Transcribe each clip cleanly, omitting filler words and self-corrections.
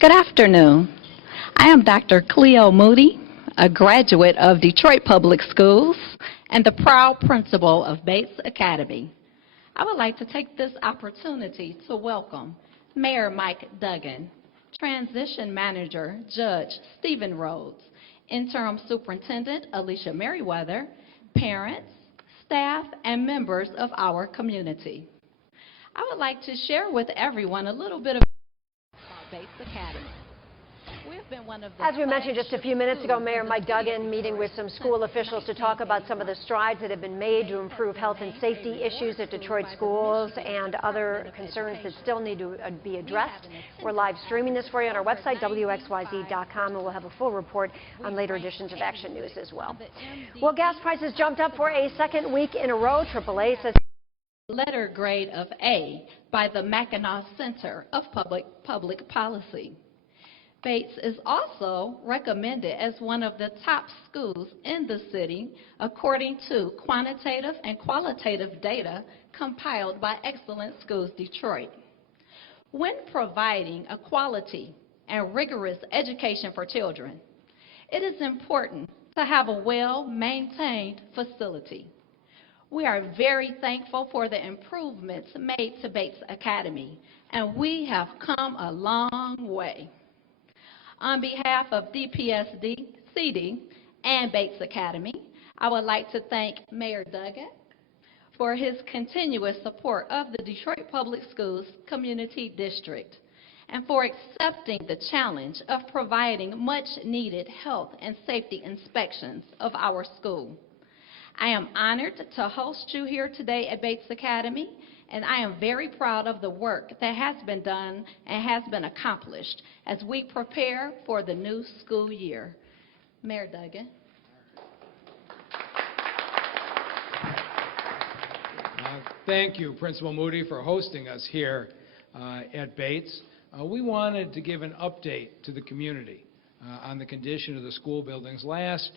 Good afternoon. I am Dr. Cleo Moody, a graduate of Detroit Public Schools and the proud principal of Bates Academy. I would like to take this opportunity to welcome Mayor Mike Duggan, Transition Manager Judge Stephen Rhodes, Interim Superintendent Alicia Merriweather, parents, staff, and members of our community. I would like to share with everyone a little bit about Bates Academy. We've been one of the As we mentioned just a few minutes ago, Mayor Mike Duggan meeting with some school officials to talk about some of the strides that have been made to improve health and safety issues at Detroit schools and other concerns that still need to be addressed. We're live streaming this for you on our website, WXYZ.com, and we'll have a full report on later editions of Action News as well. Well, gas prices jumped up for a second week in a row. AAA says letter grade of A by the Mackinac Center of Public Policy. Bates is also recommended as one of the top schools in the city according to quantitative and qualitative data compiled by Excellent Schools Detroit. When providing a quality and rigorous education for children, it is important to have a well-maintained facility. We are very thankful for the improvements made to Bates Academy, and we have come a long way. On behalf of DPSD, CD, and Bates Academy, I would like to thank Mayor Duggan for his continuous support of the Detroit Public Schools Community District and for accepting the challenge of providing much-needed health and safety inspections of our school. I am honored to host you here today at Bates Academy, and I am very proud of the work that has been done and has been accomplished as we prepare for the new school year. Mayor Duggan. Thank you, Principal Moody, for hosting us here at Bates. We wanted to give an update to the community on the condition of the school buildings. Last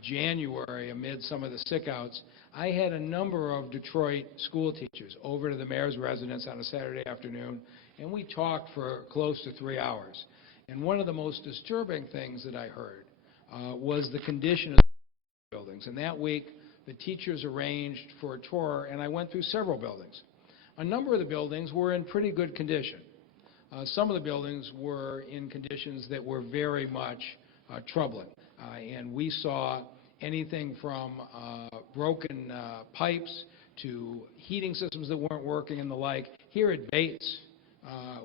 January, amid some of the sick-outs, I had a number of Detroit school teachers over to the mayor's residence on a Saturday afternoon, and we talked for close to 3 hours. And one of the most disturbing things that I heard was the condition of the buildings. And that week, the teachers arranged for a tour, and I went through several buildings. A number of the buildings were in pretty good condition. Some of the buildings were in conditions that were very much troubling. And we saw anything from broken pipes to heating systems that weren't working and the like. Here at Bates,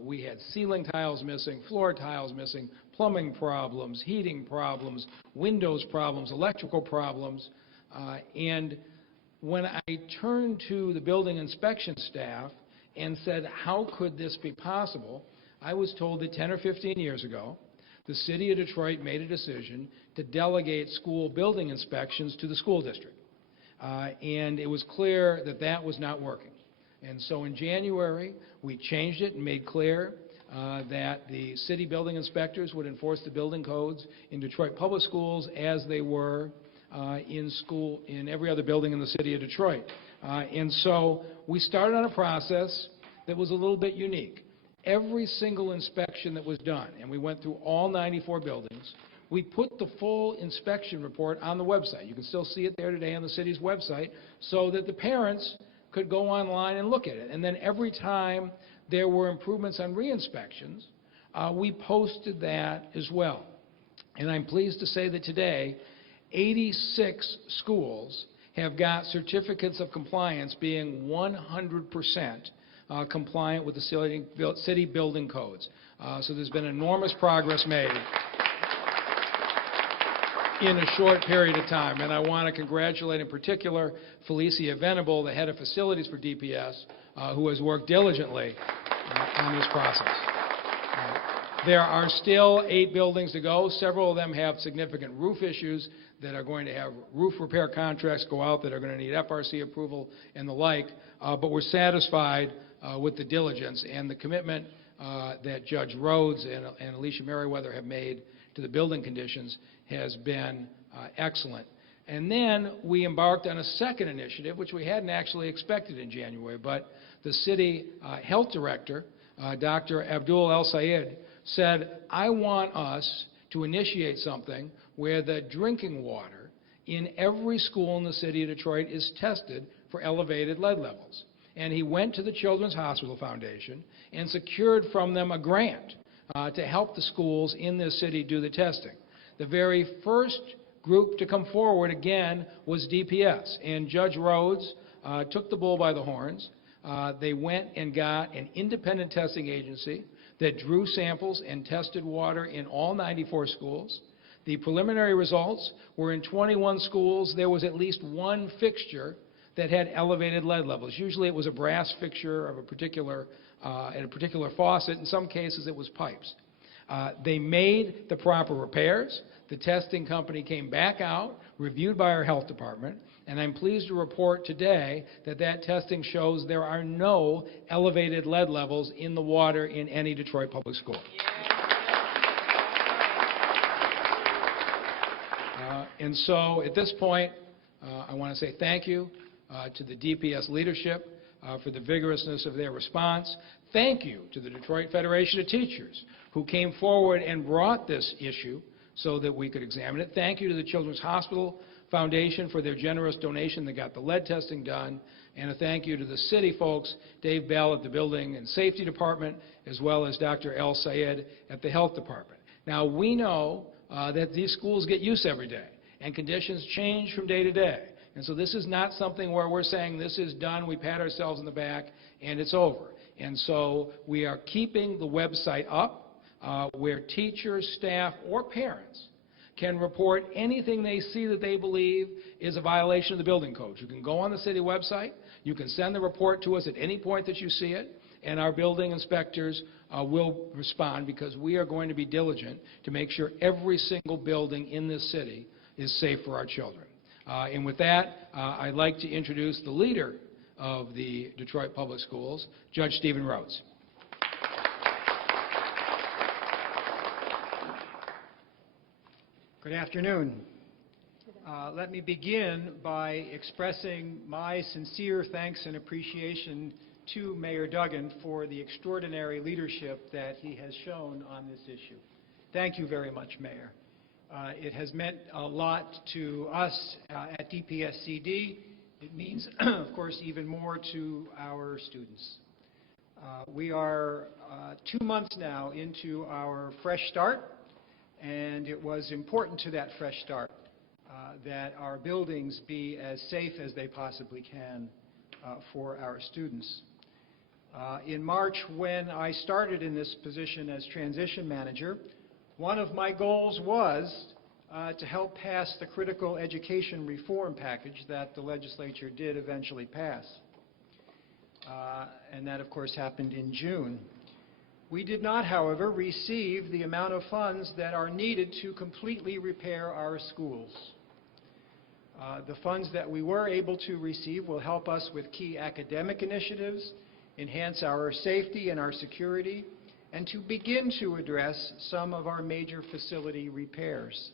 we had ceiling tiles missing, floor tiles missing, plumbing problems, heating problems, windows problems, electrical problems. And when I turned to the building inspection staff and said, how could this be possible, I was told that 10 or 15 years ago, the city of Detroit made a decision to delegate school building inspections to the school district. And it was clear that that was not working. And so in January, we changed it and made clear that the city building inspectors would enforce the building codes in Detroit public schools as they were in every other building in the city of Detroit. And so we started on a process that was a little bit unique. Every single inspection that was done, and we went through all 94 buildings, we put the full inspection report on the website. You can still see it there today on the city's website, so that the parents could go online and look at it. And then every time there were improvements on re-inspections, we posted that as well. And I'm pleased to say that today, 86 schools have got certificates of compliance being 100% compliant with the city building codes. So there's been enormous progress made in a short period of time. And I want to congratulate in particular Felicia Venable, the head of facilities for DPS, who has worked diligently on this process. There are still 8 buildings to go. Several of them have significant roof issues that are going to have roof repair contracts go out that are going to need FRC approval and the like. But we're satisfied with the diligence and the commitment that Judge Rhodes and Alicia Merriweather have made to the building conditions has been excellent. And then we embarked on a second initiative, which we hadn't actually expected in January, but the city health director, Dr. Abdul El Sayed, said, I want us to initiate something where the drinking water in every school in the city of Detroit is tested for elevated lead levels. And he went to the Children's Hospital Foundation and secured from them a grant to help the schools in this city do the testing. The very first group to come forward, again, was DPS. And Judge Rhodes took the bull by the horns. They went and got an independent testing agency that drew samples and tested water in all 94 schools. The preliminary results were in 21 schools, there was at least one fixture that had elevated lead levels. Usually it was a brass fixture of a particular, in a particular faucet. In some cases it was pipes. They made the proper repairs. The testing company came back out, reviewed by our health department, and I'm pleased to report today that that testing shows there are no elevated lead levels in the water in any Detroit public school. And so at this point, I want to say thank you to the DPS leadership for the vigorousness of their response. Thank you to the Detroit Federation of Teachers who came forward and brought this issue so that we could examine it. Thank you to the Children's Hospital Foundation for their generous donation that got the lead testing done. And a thank you to the city folks, Dave Bell at the Building and Safety Department, as well as Dr. El Sayed at the Health Department. Now, we know that these schools get use every day, and conditions change from day to day. And so this is not something where we're saying this is done, we pat ourselves on the back, and it's over. And so we are keeping the website up where teachers, staff, or parents can report anything they see that they believe is a violation of the building codes. You can go on the city website, you can send the report to us at any point that you see it, and our building inspectors will respond, because we are going to be diligent to make sure every single building in this city is safe for our children. And with that, I'd like to introduce the leader of the Detroit Public Schools, Judge Stephen Rhodes. Good afternoon. Let me begin by expressing my sincere thanks and appreciation to Mayor Duggan for the extraordinary leadership that he has shown on this issue. Thank you very much, Mayor. It has meant a lot to us at DPSCD. It means, of course, even more to our students. We are 2 months now into our fresh start, and it was important to that fresh start that our buildings be as safe as they possibly can for our students. In March, when I started in this position as transition manager, one of my goals was to help pass the critical education reform package that the legislature did eventually pass. And that, of course, happened in June. We did not, however, receive the amount of funds that are needed to completely repair our schools. The funds that we were able to receive will help us with key academic initiatives, enhance our safety and our security, and to begin to address some of our major facility repairs.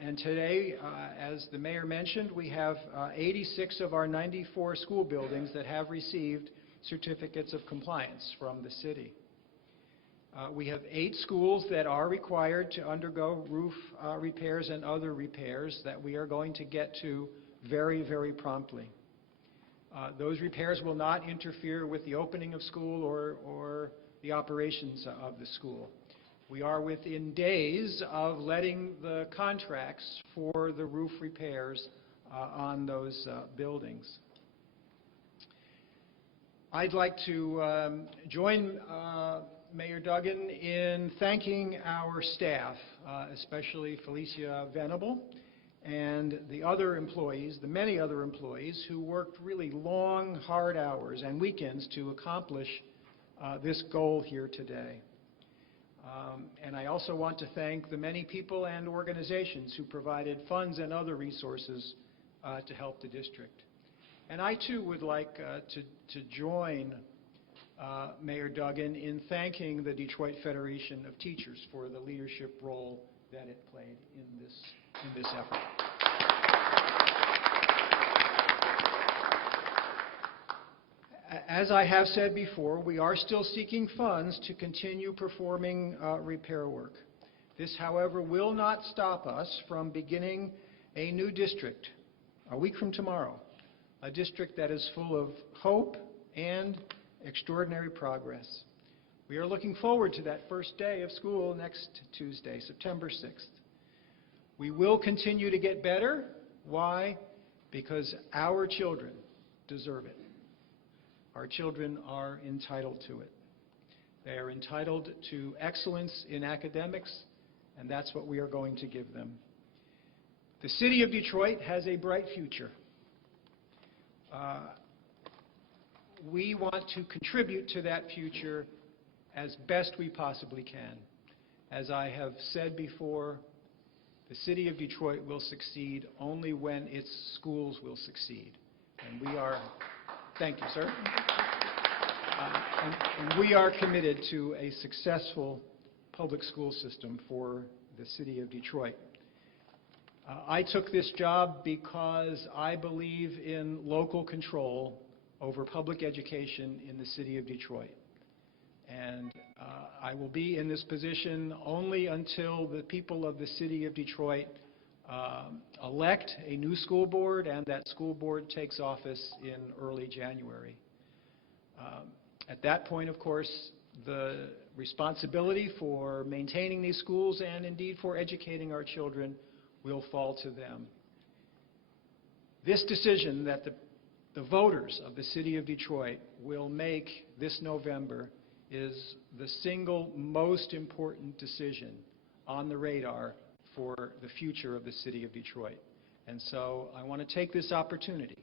And today, as the mayor mentioned, we have 86 of our 94 school buildings that have received certificates of compliance from the city. We have 8 schools that are required to undergo roof repairs and other repairs that we are going to get to very, very promptly. Those repairs will not interfere with the opening of school or the operations of the school. We are within days of letting the contracts for the roof repairs on those buildings. I'd like to join Mayor Duggan in thanking our staff, especially Felicia Venable and the other employees, the many other employees who worked really long, hard hours and weekends to accomplish this goal here today. And I also want to thank the many people and organizations who provided funds and other resources to help the district. And I too would like to join Mayor Duggan in thanking the Detroit Federation of Teachers for the leadership role that it played in this effort. As I have said before, we are still seeking funds to continue performing repair work. This, however, will not stop us from beginning a new district a week from tomorrow, a district that is full of hope and extraordinary progress. We are looking forward to that first day of school next Tuesday, September 6th. We will continue to get better. Why? Because our children deserve it. Our children are entitled to it. They are entitled to excellence in academics, and that's what we are going to give them. The city of Detroit has a bright future. We want to contribute to that future as best we possibly can. As I have said before, the city of Detroit will succeed only when its schools will succeed. And we are, thank you, sir. And we are committed to a successful public school system for the city of Detroit. I took this job because I believe in local control over public education in the city of Detroit. And I will be in this position only until the people of the city of Detroit elect a new school board, and that school board takes office in early January. At that point, of course, the responsibility for maintaining these schools and indeed for educating our children will fall to them. This decision that the voters of the city of Detroit will make this November is the single most important decision on the radar for the future of the city of Detroit. And so I want to take this opportunity,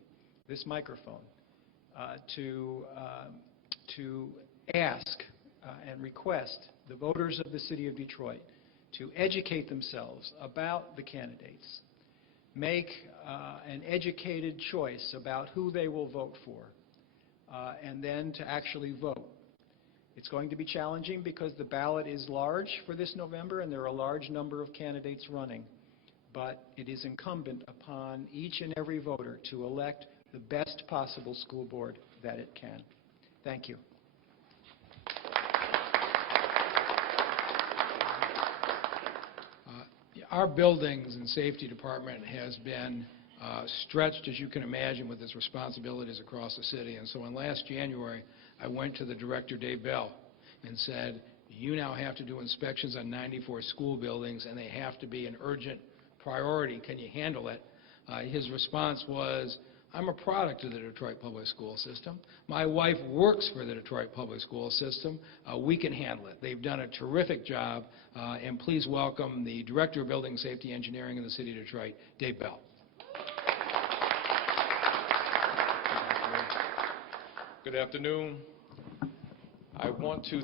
this microphone, to ask and request the voters of the city of Detroit to educate themselves about the candidates, make an educated choice about who they will vote for, and then to actually vote. It's going to be challenging because the ballot is large for this November and there are a large number of candidates running. But it is incumbent upon each and every voter to elect the best possible school board that it can. Thank you. Our buildings and safety department has been stretched, as you can imagine, with its responsibilities across the city. And so in last January, I went to the director, Dave Bell, and said, you now have to do inspections on 94 school buildings, and they have to be an urgent priority. Can you handle it? His response was, I'm a product of the Detroit public school system. My wife works for the Detroit public school system. We can handle it. They've done a terrific job, and please welcome the Director of Building Safety Engineering in the City of Detroit, Dave Bell. Good afternoon. I want to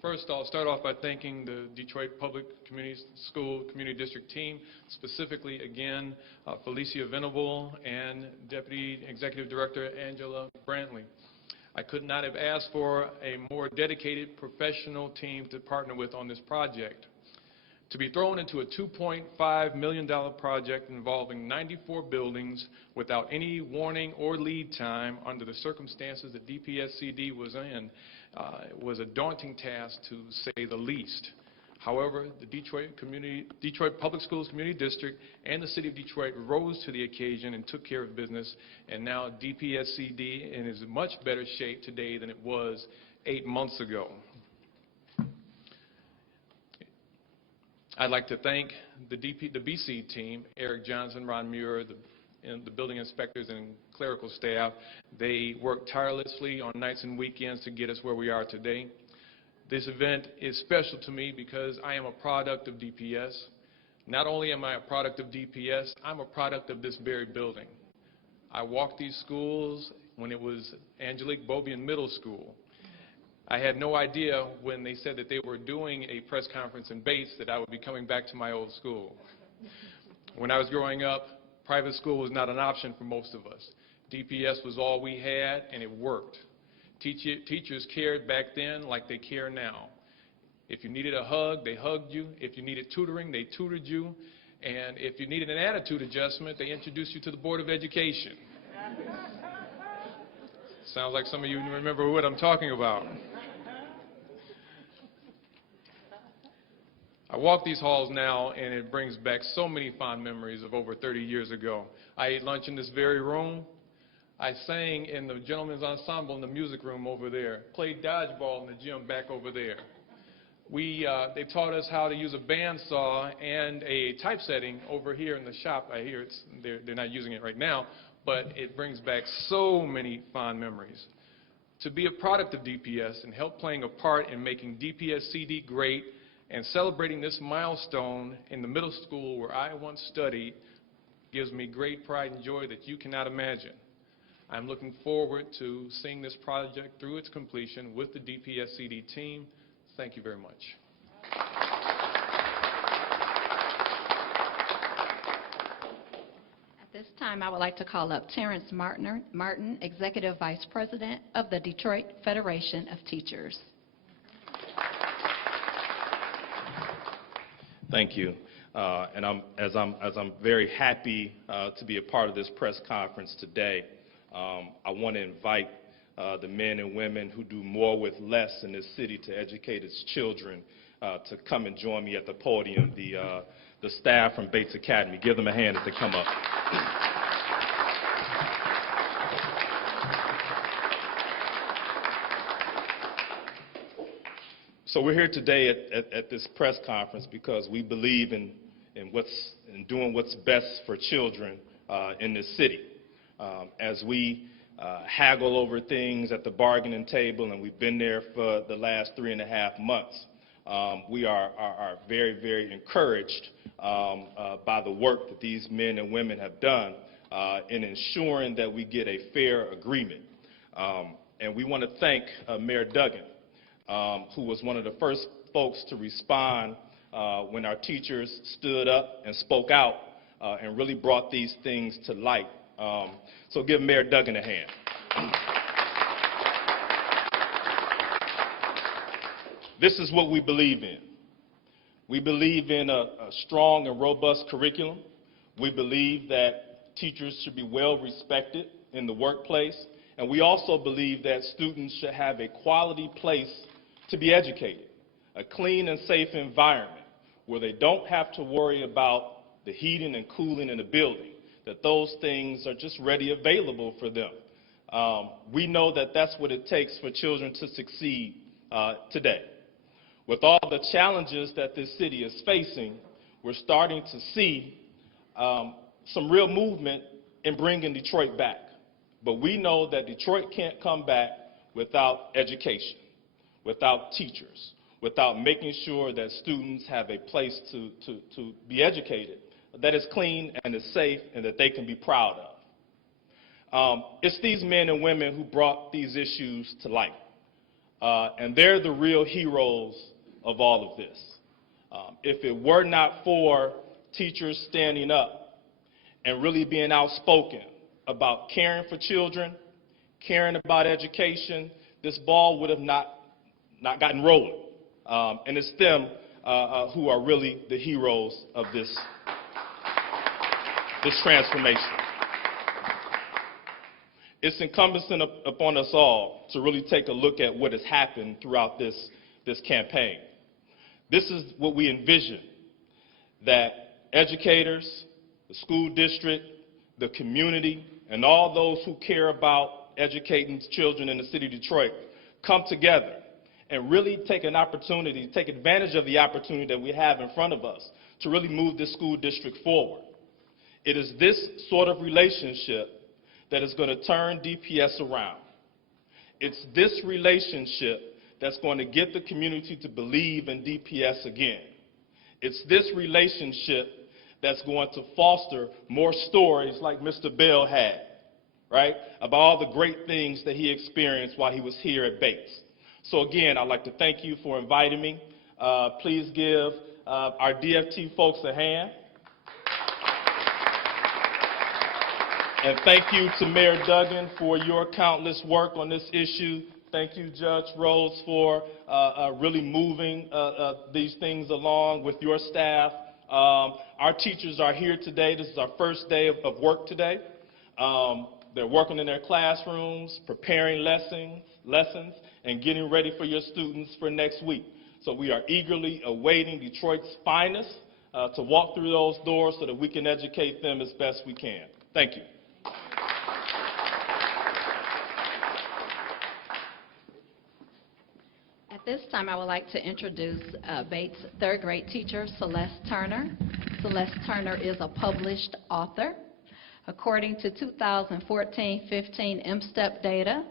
first I'll start off by thanking the Detroit Public Community School Community District team, specifically, again, Felicia Venable and Deputy Executive Director Angela Brantley. I could not have asked for a more dedicated professional team to partner with on this project. To be thrown into a $2.5 million project involving 94 buildings without any warning or lead time under the circumstances that DPSCD was in was a daunting task, to say the least. However, the Detroit Public Schools Community District and the City of Detroit rose to the occasion and took care of business, and now DPSCD is in much better shape today than it was 8 months ago. I'd like to thank the BC team, Eric Johnson, Ron Muir, and the building inspectors and clerical staff. They worked tirelessly on nights and weekends to get us where we are today. This event is special to me because I am a product of DPS. Not only am I a product of DPS, I'm a product of this very building. I walked these schools when it was Angelique Beaubien Middle School. I had no idea when they said that they were doing a press conference in Bates that I would be coming back to my old school. When I was growing up, private school was not an option for most of us. DPS was all we had, and it worked. Teachers cared back then like they care now. If you needed a hug, they hugged you. If you needed tutoring, they tutored you. And if you needed an attitude adjustment, they introduced you to the Board of Education. Sounds like some of you remember what I'm talking about. I walk these halls now, and it brings back so many fond memories of over 30 years ago. I ate lunch in this very room. I sang in the gentlemen's ensemble in the music room over there, played dodgeball in the gym back over there. They taught us how to use a bandsaw and a typesetting over here in the shop. I hear they're not using it right now, but it brings back so many fond memories. To be a product of DPS and help playing a part in making DPS CD great and celebrating this milestone in the middle school where I once studied gives me great pride and joy that you cannot imagine. I'm looking forward to seeing this project through its completion with the DPS CD team. Thank you very much. At this time, I would like to call up Terrence Martin, Executive Vice President of the Detroit Federation of Teachers. Thank you. And I'm very happy to be a part of this press conference today. I want to invite the men and women who do more with less in this city to educate its children to come and join me at the podium, the staff from Bates Academy. Give them a hand as they come up. So we're here today at this press conference because we believe in doing what's best for children in this city. As we haggle over things at the bargaining table, and we've been there for the last 3.5 months, we are very, very encouraged by the work that these men and women have done in ensuring that we get a fair agreement. And we want to thank Mayor Duggan, who was one of the first folks to respond when our teachers stood up and spoke out and really brought these things to light. So give Mayor Duggan a hand. This is what we believe in. We believe in a strong and robust curriculum. We believe that teachers should be well respected in the workplace. And we also believe that students should have a quality place to be educated, a clean and safe environment where they don't have to worry about the heating and cooling in the building, that those things are just ready available for them. We know that that's what it takes for children to succeed today. With all the challenges that this city is facing, we're starting to see some real movement in bringing Detroit back. But we know that Detroit can't come back without education, without teachers, without making sure that students have a place to be educated that is clean and is safe and that they can be proud of. It's these men and women who brought these issues to light. And they're the real heroes of all of this. If it were not for teachers standing up and really being outspoken about caring for children, caring about education, this ball would have not gotten rolling. And it's them who are really the heroes of this transformation. It's incumbent upon us all to really take a look at what has happened throughout this campaign. This is what we envision, that educators, the school district, the community, and all those who care about educating children in the city of Detroit come together and really take advantage of the opportunity that we have in front of us to really move this school district forward. It is this sort of relationship that is going to turn DPS around. It's this relationship that's going to get the community to believe in DPS again. It's this relationship that's going to foster more stories like Mr. Bell had, right, about all the great things that he experienced while he was here at Bates. So again, I'd like to thank you for inviting me. Please give our DFT folks a hand. And thank you to Mayor Duggan for your countless work on this issue. Thank you, Judge Rhodes, for really moving these things along with your staff. Our teachers are here today. This is our first day of work today. They're working in their classrooms, preparing lessons, and getting ready for your students for next week. So we are eagerly awaiting Detroit's finest to walk through those doors so that we can educate them as best we can. Thank you. At this time, I would like to introduce Bates third grade teacher Celeste Turner. Celeste Turner is a published author. According to 2014-15 M-STEP data,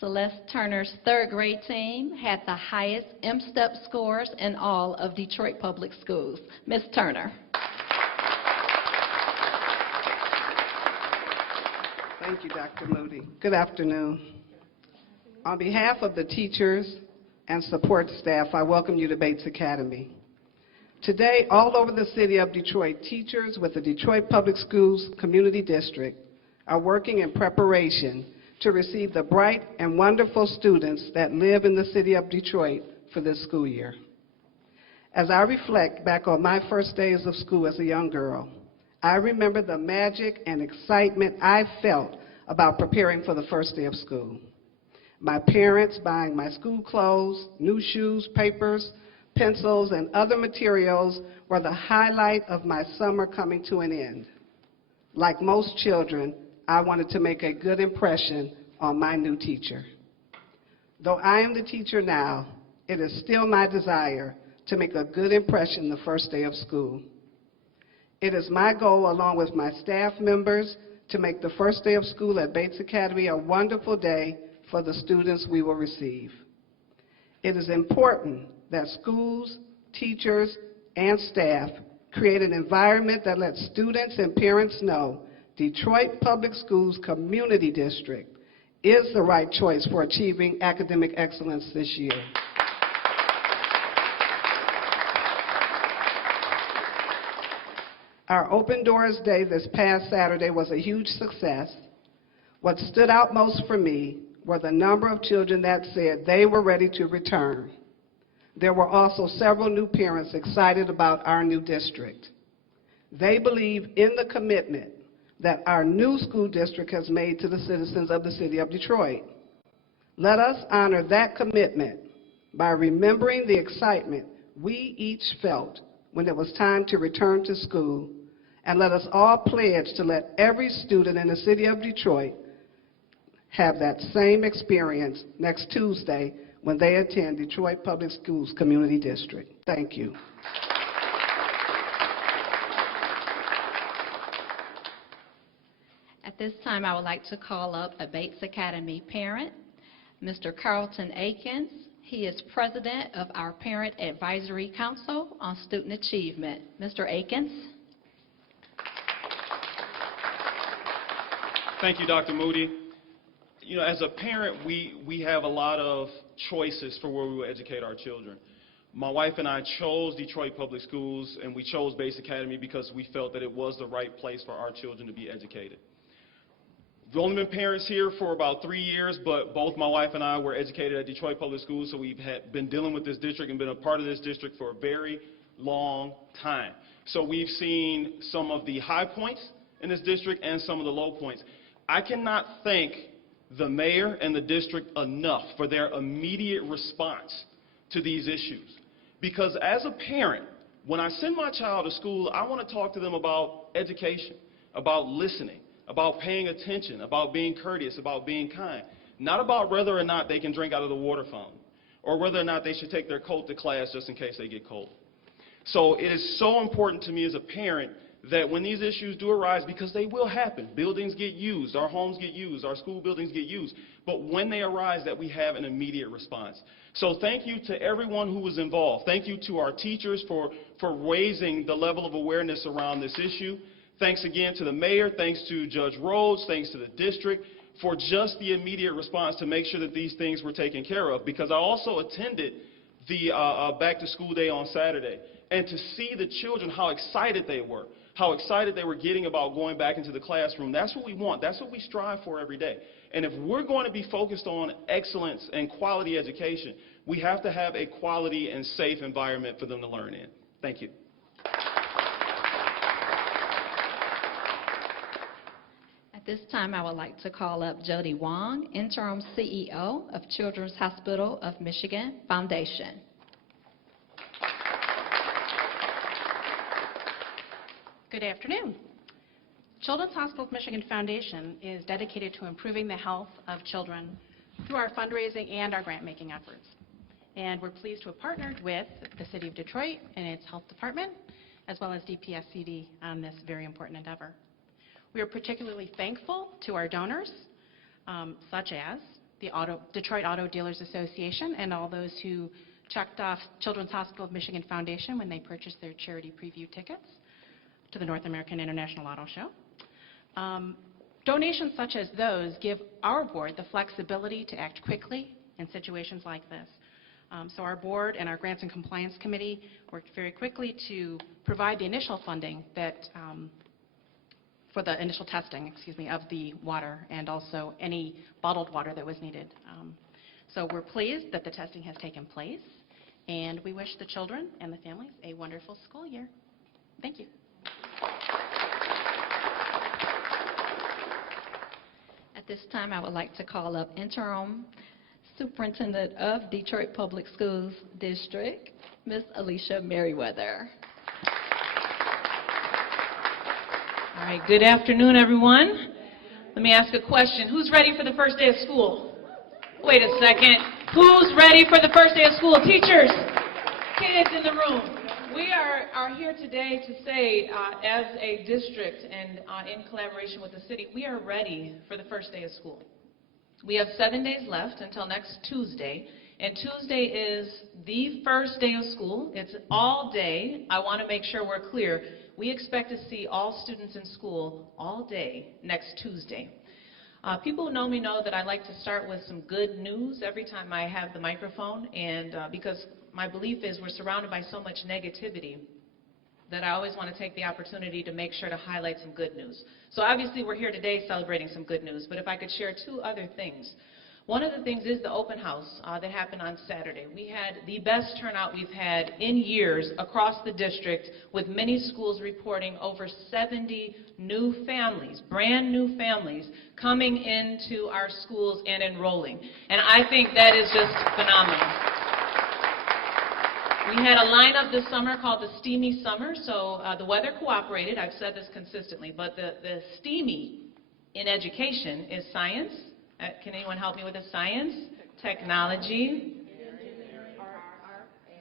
Celeste Turner's third grade team had the highest M-STEP scores in all of Detroit Public Schools. Ms. Turner. Thank you, Dr. Moody. Good afternoon. On behalf of the teachers and support staff, I welcome you to Bates Academy. Today, all over the city of Detroit, teachers with the Detroit Public Schools Community District are working in preparation to receive the bright and wonderful students that live in the city of Detroit for this school year. As I reflect back on my first days of school as a young girl, I remember the magic and excitement I felt about preparing for the first day of school. My parents buying my school clothes, new shoes, papers, pencils, and other materials were the highlight of my summer coming to an end. Like most children, I wanted to make a good impression on my new teacher. Though I am the teacher now, it is still my desire to make a good impression the first day of school. It is my goal, along with my staff members, to make the first day of school at Bates Academy a wonderful day for the students we will receive. It is important that schools, teachers, and staff create an environment that lets students and parents know Detroit Public Schools Community District is the right choice for achieving academic excellence this year. Our Open Doors Day this past Saturday was a huge success. What stood out most for me were the number of children that said they were ready to return. There were also several new parents excited about our new district. They believe in the commitment that our new school district has made to the citizens of the city of Detroit. Let us honor that commitment by remembering the excitement we each felt when it was time to return to school, and let us all pledge to let every student in the city of Detroit have that same experience next Tuesday when they attend Detroit Public Schools Community District. Thank you. At this time, I would like to call up a Bates Academy parent, Mr. Carlton Akins. He is president of our Parent Advisory Council on Student Achievement. Mr. Akins. Thank you, Dr. Moody. You know, as a parent, we have a lot of choices for where we will educate our children. My wife and I chose Detroit Public Schools, and we chose Bates Academy because we felt that it was the right place for our children to be educated. We've only been parents here for about 3 years, but both my wife and I were educated at Detroit Public Schools, so we've been dealing with this district and been a part of this district for a very long time. So we've seen some of the high points in this district and some of the low points. I cannot thank the mayor and the district enough for their immediate response to these issues. Because as a parent, when I send my child to school, I want to talk to them about education, about listening, about paying attention, about being courteous, about being kind. Not about whether or not they can drink out of the water fountain, or whether or not they should take their coat to class just in case they get cold. So it is so important to me as a parent that when these issues do arise, because they will happen, buildings get used, our homes get used, our school buildings get used, but when they arise, that we have an immediate response. So thank you to everyone who was involved. Thank you to our teachers for raising the level of awareness around this issue. Thanks again to the mayor, thanks to Judge Rhodes, thanks to the district for just the immediate response to make sure that these things were taken care of, because I also attended the back to school day on Saturday, and to see the children, how excited they were getting about going back into the classroom. That's what we want. That's what we strive for every day. And if we're going to be focused on excellence and quality education, we have to have a quality and safe environment for them to learn in. Thank you. At This time, I would like to call up Jody Wong, Interim CEO of Children's Hospital of Michigan Foundation. Good afternoon. Children's Hospital of Michigan Foundation is dedicated to improving the health of children through our fundraising and our grant-making efforts. And we're pleased to have partnered with the City of Detroit and its health department, as well as DPSCD on this very important endeavor. We are particularly thankful to our donors, such as the Detroit Auto Dealers Association and all those who checked off Children's Hospital of Michigan Foundation when they purchased their charity preview tickets to the North American International Auto Show. Donations such as those give our board the flexibility to act quickly in situations like this. So our board and our Grants and Compliance Committee worked very quickly to provide the initial funding that, for the initial testing, of the water and also any bottled water that was needed. So we're pleased that the testing has taken place, and we wish the children and the families a wonderful school year. Thank you. At this time, I would like to call up Interim Superintendent of Detroit Public Schools District, Ms. Alicia Merriweather. All right, good afternoon, everyone. Let me ask a question. Who's ready for the first day of school? Wait a second. Who's ready for the first day of school? Teachers, kids in the room. We are here today to say, as a district and in collaboration with the city, we are ready for the first day of school. We have 7 days left until next Tuesday, and Tuesday is the first day of school. It's all day. I want to make sure we're clear. We expect to see all students in school all day next Tuesday. People who know me know that I like to start with some good news every time I have the microphone, and because my belief is we're surrounded by so much negativity that I always want to take the opportunity to make sure to highlight some good news. So obviously we're here today celebrating some good news, but if I could share two other things. One of the things is the open house that happened on Saturday. We had the best turnout we've had in years across the district, with many schools reporting over 70 new families, brand new families, coming into our schools and enrolling. And I think that is just phenomenal. We had a lineup this summer called the Steamy Summer, so the weather cooperated. I've said this consistently, but the steamy in education is science. Can anyone help me with the science, technology,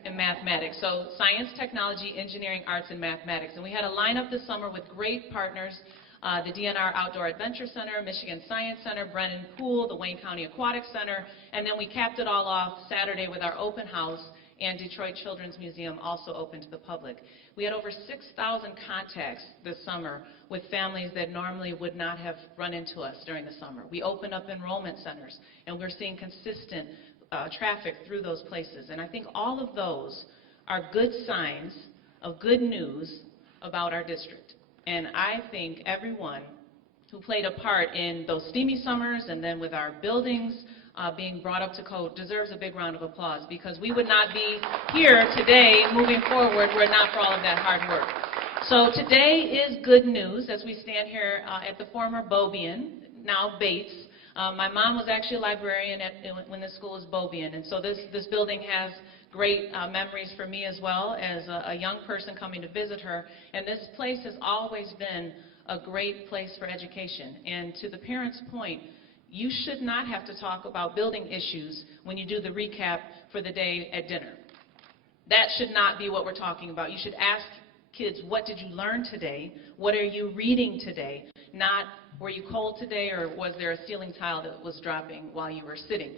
and mathematics? So science, technology, engineering, arts, and mathematics. And we had a lineup this summer with great partners, the DNR Outdoor Adventure Center, Michigan Science Center, Brennan Pool, the Wayne County Aquatic Center, and then we capped it all off Saturday with our open house, and Detroit Children's Museum also open to the public. We had over 6,000 contacts this summer with families that normally would not have run into us during the summer. We opened up enrollment centers, and we're seeing consistent traffic through those places. And I think all of those are good signs of good news about our district. And I think everyone who played a part in those steamy summers and then with our buildings being brought up to code deserves a big round of applause, because we would not be here today moving forward were it not for all of that hard work. So today is good news as we stand here at the former Beaubien, now Bates. My mom was actually a librarian when the school was Beaubien, and so this building has great memories for me as well as a young person coming to visit her. And this place has always been a great place for education. And to the parents' point, you should not have to talk about building issues when you do the recap for the day at dinner. That should not be what we're talking about. You should ask kids, what did you learn today? What are you reading today? Not, were you cold today, or was there a ceiling tile that was dropping while you were sitting?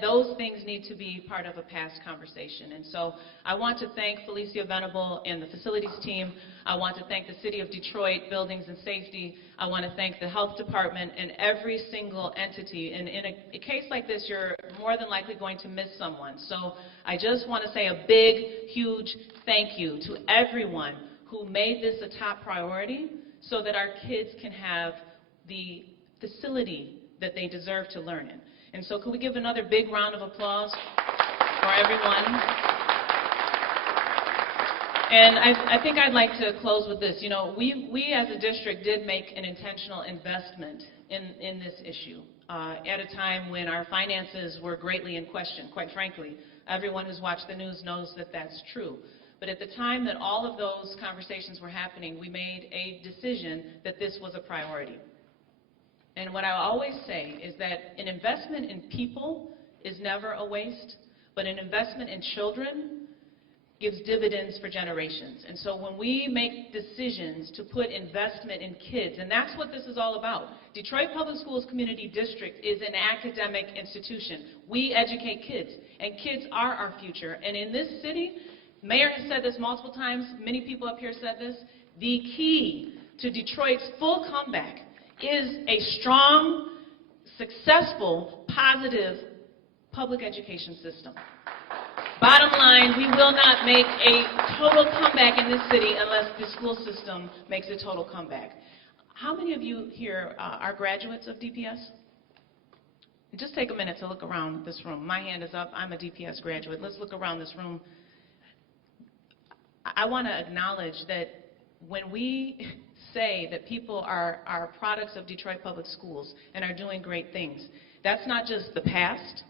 Those things need to be part of a past conversation. And so I want to thank Felicia Venable and the facilities team. I want to thank the City of Detroit Buildings and Safety. I want to thank the health department and every single entity. And in a case like this, you're more than likely going to miss someone. So I just want to say a big, huge thank you to everyone who made this a top priority so that our kids can have the facility that they deserve to learn in. And so could we give another big round of applause for everyone? And I think I'd like to close with this. You know, we as a district did make an intentional investment in this issue at a time when our finances were greatly in question, quite frankly. Everyone who's watched the news knows that that's true. But at the time that all of those conversations were happening, we made a decision that this was a priority. And what I always say is that an investment in people is never a waste, but an investment in children gives dividends for generations. And so when we make decisions to put investment in kids, and that's what this is all about. Detroit Public Schools Community District is an academic institution. We educate kids, and kids are our future. And in this city, Mayor has said this multiple times, many people up here said this, the key to Detroit's full comeback is a strong, successful, positive public education system. Bottom line, we will not make a total comeback in this city unless the school system makes a total comeback. How many of you here are graduates of DPS? Just take a minute to look around this room. My hand is up. I'm a DPS graduate. Let's look around this room. I want to acknowledge that when we say that people are products of Detroit Public Schools and are doing great things, that's not just the past.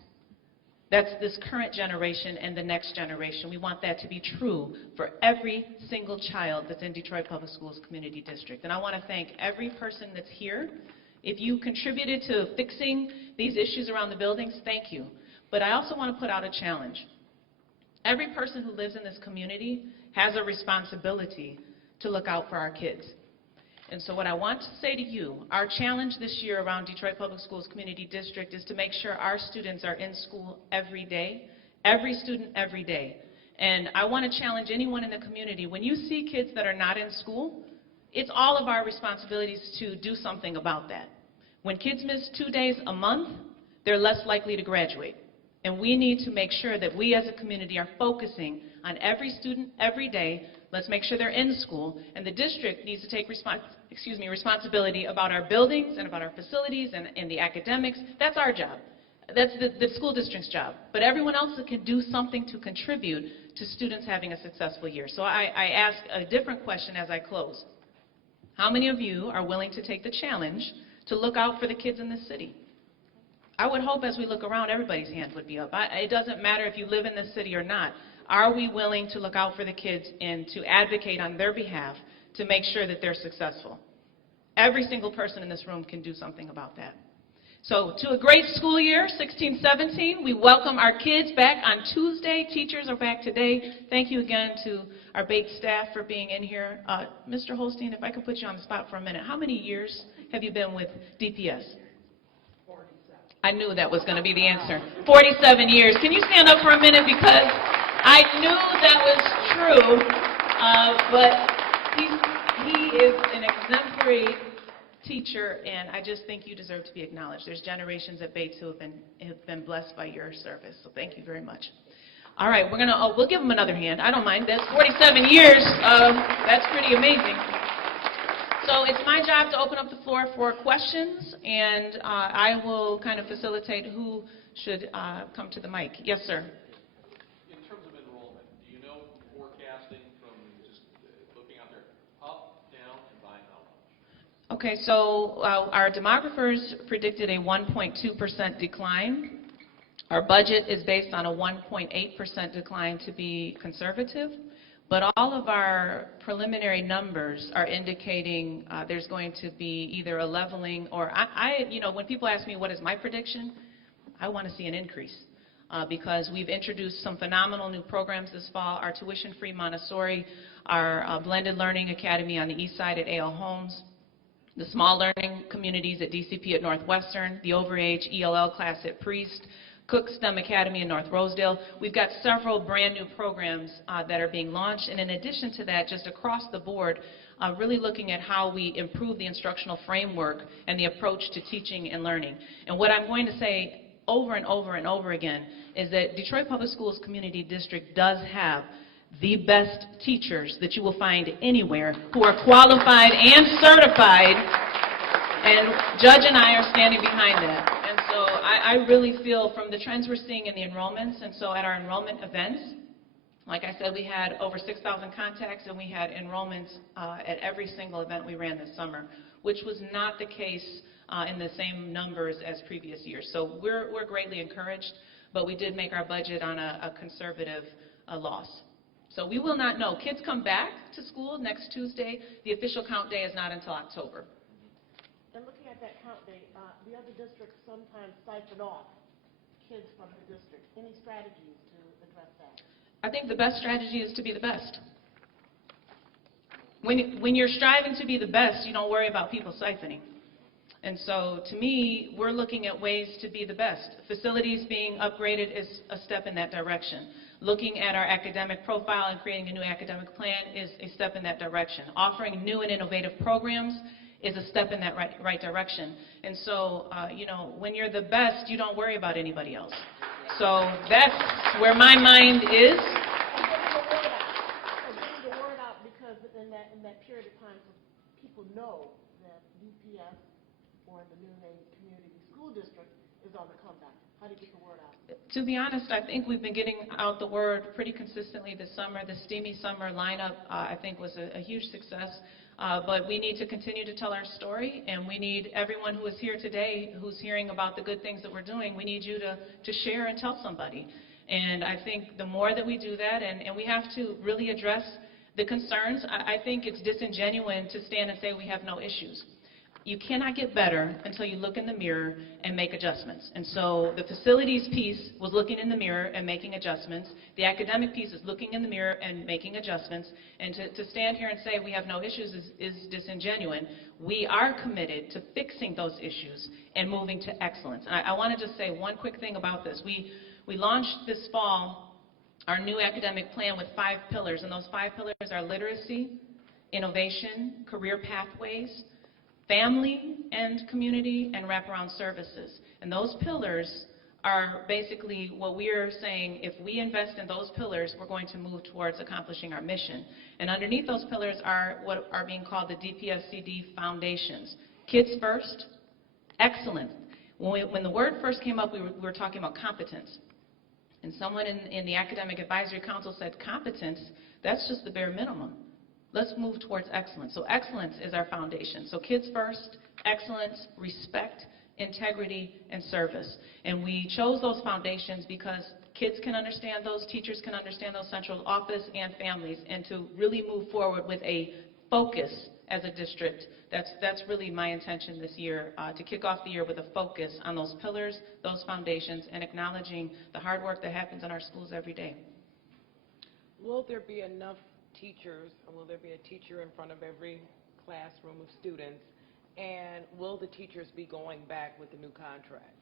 That's this current generation and the next generation. We want that to be true for every single child that's in Detroit Public Schools Community District. And I want to thank every person that's here. If you contributed to fixing these issues around the buildings, thank you. But I also want to put out a challenge. Every person who lives in this community has a responsibility to look out for our kids. And so what I want to say to you, our challenge this year around Detroit Public Schools Community District is to make sure our students are in school every day, every student every day. And I want to challenge anyone in the community, when you see kids that are not in school, it's all of our responsibilities to do something about that. When kids miss 2 days a month, they're less likely to graduate. And we need to make sure that we as a community are focusing on every student every day. Let's make sure they're in school, and the district needs to take responsibility about our buildings and about our facilities and the academics. That's our job. That's the school district's job. But everyone else can do something to contribute to students having a successful year. So I ask a different question as I close. How many of you are willing to take the challenge to look out for the kids in this city? I would hope as we look around, everybody's hand would be up. It doesn't matter if you live in this city or not. Are we willing to look out for the kids and to advocate on their behalf to make sure that they're successful? Every single person in this room can do something about that. So to a great school year, 16-17, we welcome our kids back on Tuesday. Teachers are back today. Thank you again to our Bates staff for being in here. Mr. Holstein, if I could put you on the spot for a minute, how many years have you been with DPS? 47. I knew that was going to be the answer. 47 years. Can you stand up for a minute, because I knew that was true, but he is an exemplary teacher, and I just think you deserve to be acknowledged. There's generations at Bates who have been blessed by your service, so thank you very much. All right, we'll give them another hand. I don't mind. That's 47 years. That's pretty amazing. So it's my job to open up the floor for questions, and I will kind of facilitate who should come to the mic. Yes, sir. Okay, so our demographers predicted a 1.2% decline. Our budget is based on a 1.8% decline to be conservative, but all of our preliminary numbers are indicating there's going to be either a leveling or, when people ask me what is my prediction, I want to see an increase because we've introduced some phenomenal new programs this fall, our tuition-free Montessori, our blended learning academy on the east side at A.L. Holmes, the small learning communities at DCP at Northwestern, the overage ELL class at Priest, Cook STEM Academy in North Rosedale. We've got several brand new programs that are being launched, and in addition to that, just across the board, really looking at how we improve the instructional framework and the approach to teaching and learning. And what I'm going to say over and over and over again is that Detroit Public Schools Community District does have the best teachers that you will find anywhere who are qualified and certified, and Judge and I are standing behind that. And so I really feel from the trends we're seeing in the enrollments, and so at our enrollment events, like I said, we had over 6,000 contacts, and we had enrollments at every single event we ran this summer, which was not the case in the same numbers as previous years. So we're greatly encouraged, but we did make our budget on a conservative loss. So we will not know. Kids come back to school next Tuesday. The official count day is not until October. And looking at that count day, the other districts sometimes siphon off kids from the district. Any strategies to address that? I think the best strategy is to be the best. When you're striving to be the best, you don't worry about people siphoning. And so, to me, we're looking at ways to be the best. Facilities being upgraded is a step in that direction. Looking at our academic profile and creating a new academic plan is a step in that direction. Offering new and innovative programs is a step in that right direction. And so, when you're the best, you don't worry about anybody else. So that's where my mind is. Getting the word out, because in that period of time, so people know that UPS, or the new name Community School District, is on the comeback. How do you get the word out? To be honest, I think we've been getting out the word pretty consistently this summer. The Steamy Summer lineup, I think, was a huge success. But we need to continue to tell our story, and we need everyone who is here today who's hearing about the good things that we're doing, we need you to share and tell somebody. And I think the more that we do that, and we have to really address the concerns, I think it's disingenuous to stand and say we have no issues. You cannot get better until you look in the mirror and make adjustments. And so the facilities piece was looking in the mirror and making adjustments. The academic piece is looking in the mirror and making adjustments. And to stand here and say we have no issues is disingenuous. We are committed to fixing those issues and moving to excellence. And I want to just say one quick thing about this. We launched this fall our new academic plan with 5 pillars. And those 5 pillars are literacy, innovation, career pathways, family and community, and wraparound services. And those pillars are basically what we are saying, if we invest in those pillars, we're going to move towards accomplishing our mission. And underneath those pillars are what are being called the DPSCD foundations. Kids first, excellence. When the word first came up, we were talking about competence. And someone in the Academic Advisory Council said, competence, that's just the bare minimum. Let's move towards excellence. So excellence is our foundation. So kids first, excellence, respect, integrity, and service. And we chose those foundations because kids can understand those, teachers can understand those, central office and families, and to really move forward with a focus as a district. That's really my intention this year, to kick off the year with a focus on those pillars, those foundations, and acknowledging the hard work that happens in our schools every day. Will there be enough teachers, or will there be a teacher in front of every classroom of students, and will the teachers be going back with the new contract?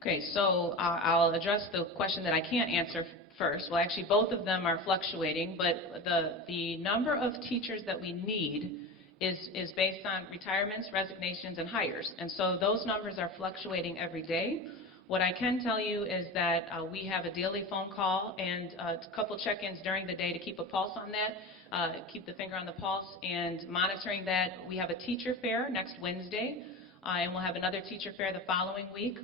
Okay, so I'll address the question that I can't answer first. Well, actually, both of them are fluctuating, but the number of teachers that we need is based on retirements, resignations, and hires. And so those numbers are fluctuating every day. What I can tell you is that we have a daily phone call and a couple check-ins during the day to keep a pulse on that, keep the finger on the pulse, and monitoring that. We have a teacher fair next Wednesday, and we'll have another teacher fair the following week.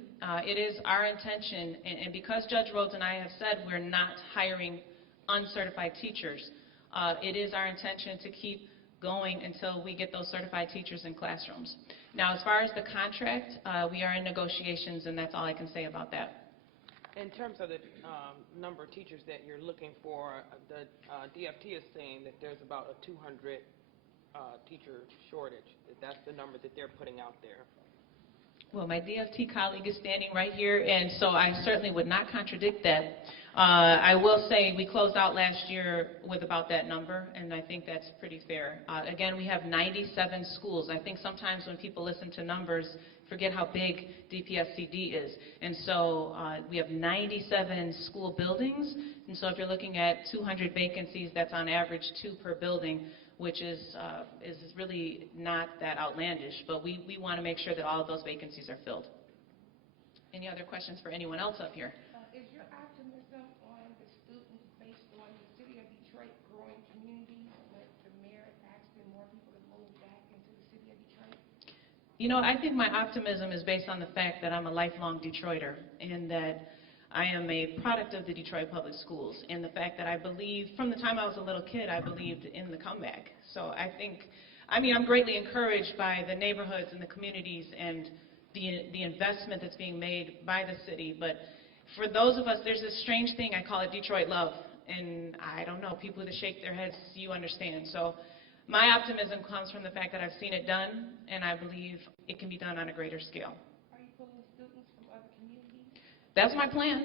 It is our intention, and because Judge Rhodes and I have said we're not hiring uncertified teachers, it is our intention to keep going until we get those certified teachers in classrooms. Now, as far as the contract, we are in negotiations, and that's all I can say about that. In terms of the number of teachers that you're looking for, the DFT is saying that there's about a 200 teacher shortage. That's the number that they're putting out there. Well, my DFT colleague is standing right here, and so I certainly would not contradict that. I will say we closed out last year with about that number, and I think that's pretty fair. Again, we have 97 schools. I think sometimes when people listen to numbers, forget how big DPSCD is. And so we have 97 school buildings, and so if you're looking at 200 vacancies, that's on average 2 per building, which is really not that outlandish. But we want to make sure that all of those vacancies are filled. Any other questions for anyone else up here? Is your optimism on the students based on the city of Detroit growing community, with the mayor asking more people to move back into the city of Detroit? You know, I think my optimism is based on the fact that I'm a lifelong Detroiter, and that I am a product of the Detroit Public Schools, and the fact that I believe, from the time I was a little kid, I believed in the comeback. So I think I mean, I'm greatly encouraged by the neighborhoods and the communities and the investment that's being made by the city. But for those of us, there's this strange thing, I call it Detroit love. And I don't know, people that shake their heads, you understand. So my optimism comes from the fact that I've seen it done, and I believe it can be done on a greater scale. Are you pulling students from other communities? That's my plan.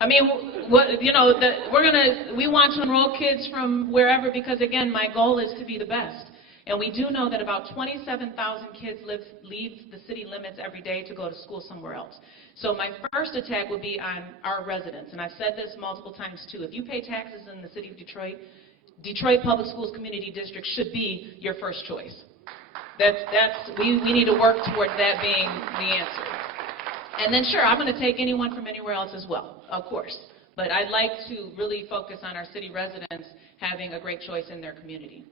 I mean, we want to enroll kids from wherever because, again, my goal is to be the best. And we do know that about 27,000 kids leave the city limits every day to go to school somewhere else. So my first attack would be on our residents. And I've said this multiple times, too. If you pay taxes in the city of Detroit, Detroit Public Schools Community District should be your first choice. We need to work towards that being the answer. And then, sure, I'm going to take anyone from anywhere else as well, of course. But I'd like to really focus on our city residents having a great choice in their community.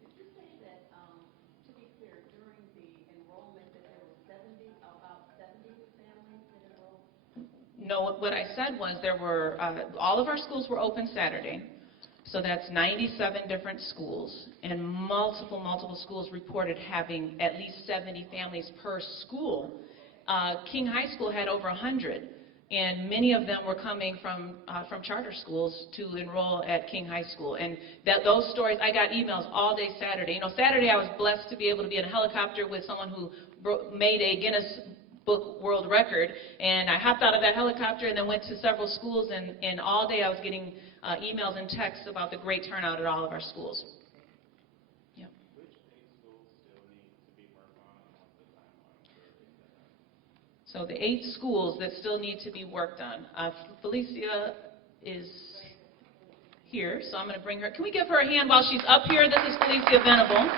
Did you say that, to be clear, during the enrollment that there were about 70 families that enrolled? No, what I said was there were, all of our schools were open Saturday. So that's 97 different schools, and multiple schools reported having at least 70 families per school. King High School had over 100, and many of them were coming from charter schools to enroll at King High School. And those stories, I got emails all day Saturday. You know, Saturday I was blessed to be able to be in a helicopter with someone who made a Guinness Book World Record, and I hopped out of that helicopter and then went to several schools, and all day I was getting emails and texts about the great turnout at all of our schools. Yep. Which 8 schools still need to be worked on, and what's the timeline for that? So the 8 schools that still need to be worked on. Felicia is here, so I'm going to bring her. Can we give her a hand while she's up here? This is Felicia Venable.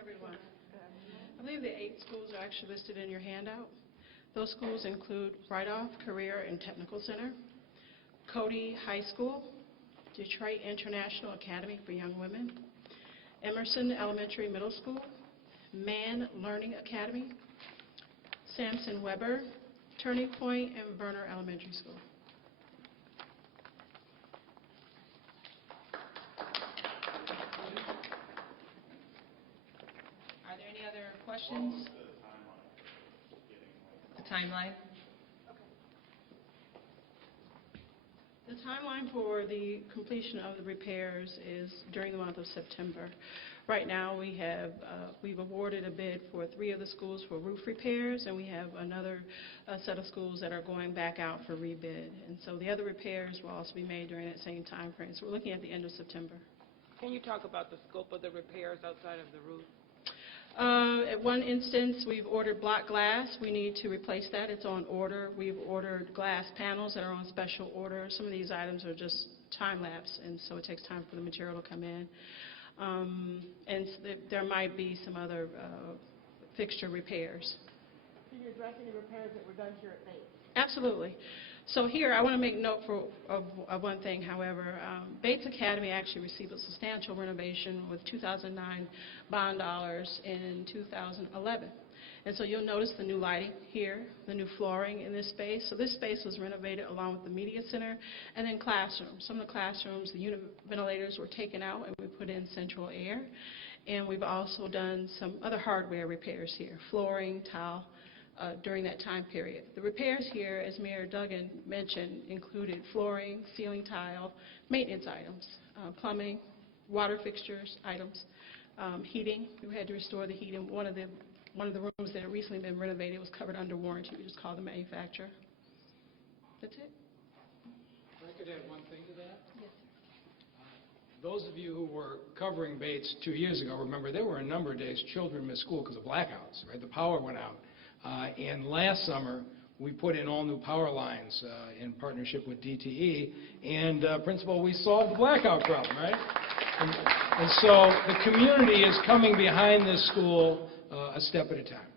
Everyone. I believe the 8 schools are actually listed in your handout. Those schools include Rydolph Career and Technical Center, Cody High School, Detroit International Academy for Young Women, Emerson Elementary Middle School, Mann Learning Academy, Sampson Weber, Turning Point, and Verner Elementary School. Questions? The timeline? The timeline for the completion of the repairs is during the month of September. Right now we've awarded a bid for 3 of the schools for roof repairs, and we have another set of schools that are going back out for rebid. And so the other repairs will also be made during that same time frame. So we're looking at the end of September. Can you talk about the scope of the repairs outside of the roof? At one instance, we've ordered block glass. We need to replace that. It's on order. We've ordered glass panels that are on special order. Some of these items are just time-lapse, and so it takes time for the material to come in. And there might be some other fixture repairs. Can you address any repairs that were done here at Bates? Absolutely. So here, I want to make note of one thing, however. Bates Academy actually received a substantial renovation with 2009 bond dollars in 2011. And so you'll notice the new lighting here, the new flooring in this space. So this space was renovated along with the media center and then classrooms. Some of the classrooms, the unit ventilators were taken out and we put in central air. And we've also done some other hardware repairs here, flooring, tile, during that time period. The repairs here, as Mayor Duggan mentioned, included flooring, ceiling tile, maintenance items, plumbing, water fixtures items, heating. We had to restore the heat in one of the rooms that had recently been renovated. Was covered under warranty. We just called the manufacturer. That's it. If I could add one thing to that? Yes, sir. Those of you who were covering Bates 2 years ago, remember there were a number of days children missed school because of blackouts, right? The power went out. And last summer, we put in all new power lines in partnership with DTE. And, Principal, we solved the blackout problem, right? And so the community is coming behind this school a step at a time.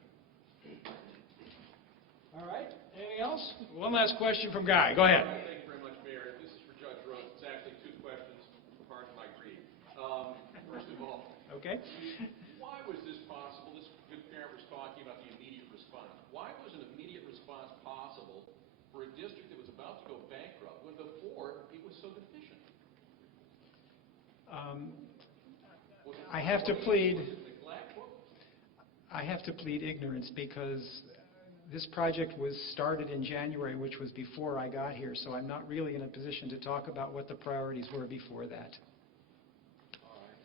All right. Anything else? One last question from Guy. Go ahead. Thank you very much, Mayor. This is for Judge Rhodes. It's actually 2 questions, pardon my grief. First of all, okay? Why was this possible? This good parent was talking about the immediate response. Why was an immediate response possible for a district that was about to go bankrupt when before it was so deficient? I have to plead ignorance because this project was started in January, which was before I got here, so I'm not really in a position to talk about what the priorities were before that. All right.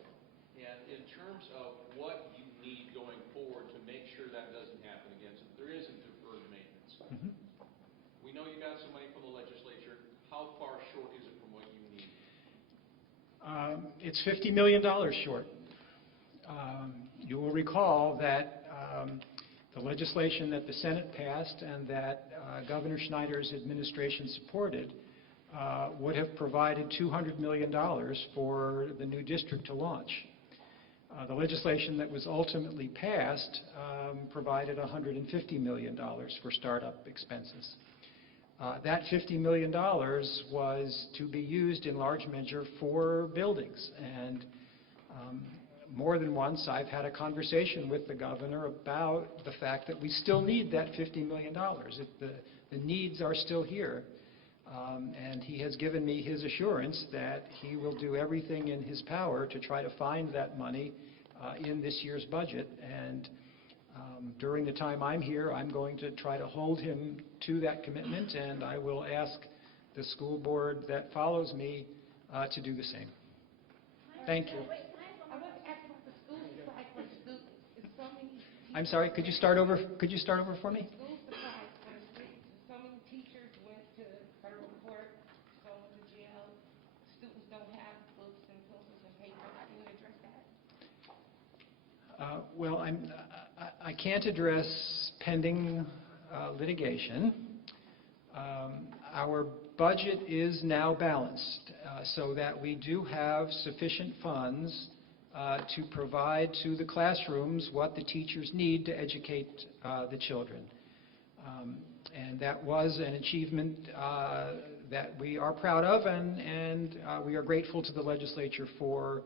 And in terms of what you need going forward to make sure that doesn't happen again, so there isn't deferred maintenance. Mm-hmm. We know you got some money from the legislature. How far short is it from what you need? It's $50 million short. You will recall that the legislation that the Senate passed and that Governor Schneider's administration supported would have provided $200 million for the new district to launch. The legislation that was ultimately passed provided $150 million for startup expenses. That $50 million was to be used in large measure for buildings. And more than once, I've had a conversation with the governor about the fact that we still need that $50 million. The needs are still here. And he has given me his assurance that he will do everything in his power to try to find that money in this year's budget. And during the time I'm here, I'm going to try to hold him to that commitment, and I will ask the school board that follows me to do the same. Thank you. I'm sorry, could you start over for me? School supplies for the students. So many teachers went to federal court, some went to jail. Students don't have books and pencils and paper. Can you address that? Well, I can't address pending litigation. Our budget is now balanced so that we do have sufficient funds to provide to the classrooms what the teachers need to educate the children. And that was an achievement that we are proud of, and we are grateful to the legislature for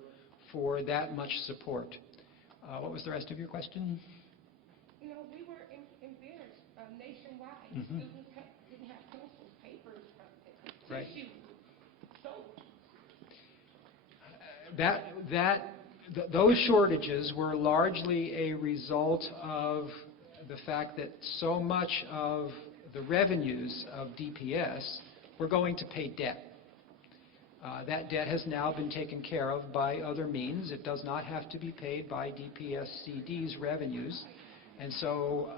that much support. What was the rest of your question? You know, we were embarrassed nationwide. Mm-hmm. Students didn't have pencils, papers, Right. tissues, soap. Those shortages were largely a result of the fact that so much of the revenues of DPS were going to pay debt. That debt has now been taken care of by other means. It does not have to be paid by DPSCD's revenues. And so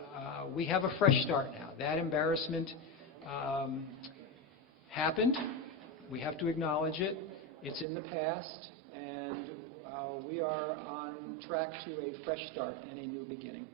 we have a fresh start now. That embarrassment happened. We have to acknowledge it. It's in the past. And we are on track to a fresh start and a new beginning.